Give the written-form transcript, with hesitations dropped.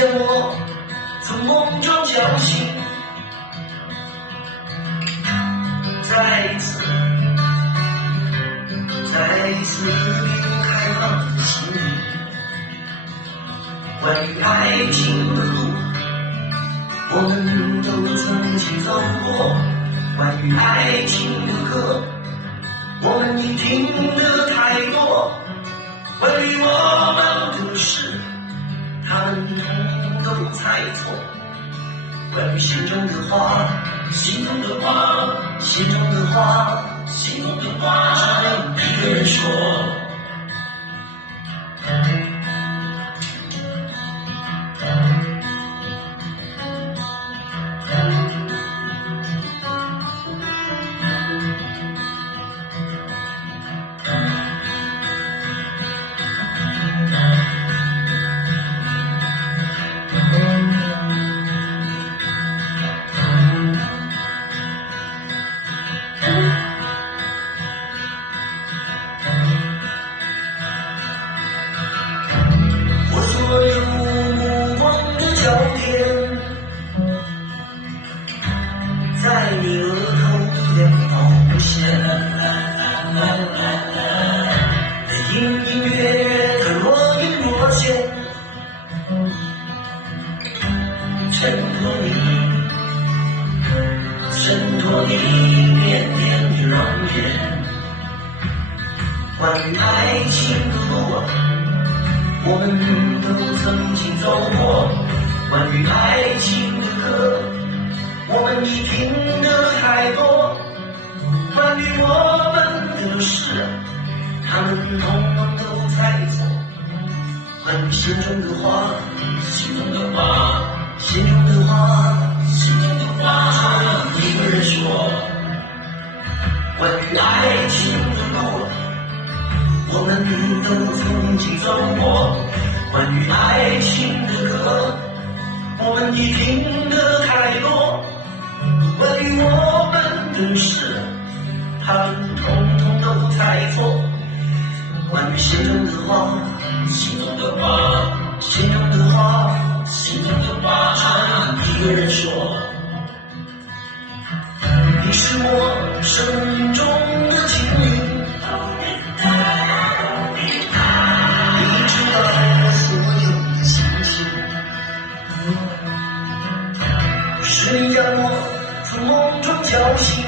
见我从梦中叫醒，再一次给我开放心灵。关于爱情的路，我们都曾经走过；关于爱情的歌，我们已听得太多。关于我们的事，他们统统都猜错。关于心中的话，心中的话，心中的话，心中的话，只能一个人说。所有目光的焦点，在你额头两道线，隐隐约约的若隐若现，衬托你绵绵的容颜。关于爱情的路，我们都曾经走过；关于爱情的歌，我们已听得太多；关于我们的事，他们统统都猜错。关于心中的话，心中的话，心中的话，心中的话，只一个人说。关于爱情的路，我们都曾经走过；关于爱情的歌，我们已听得太多；关于我们的事，他们统统都猜错。关于心中的话，心中的话，心中的话，心中的话，只一个人说。你是我生命中的精灵，是你将我从梦中叫醒，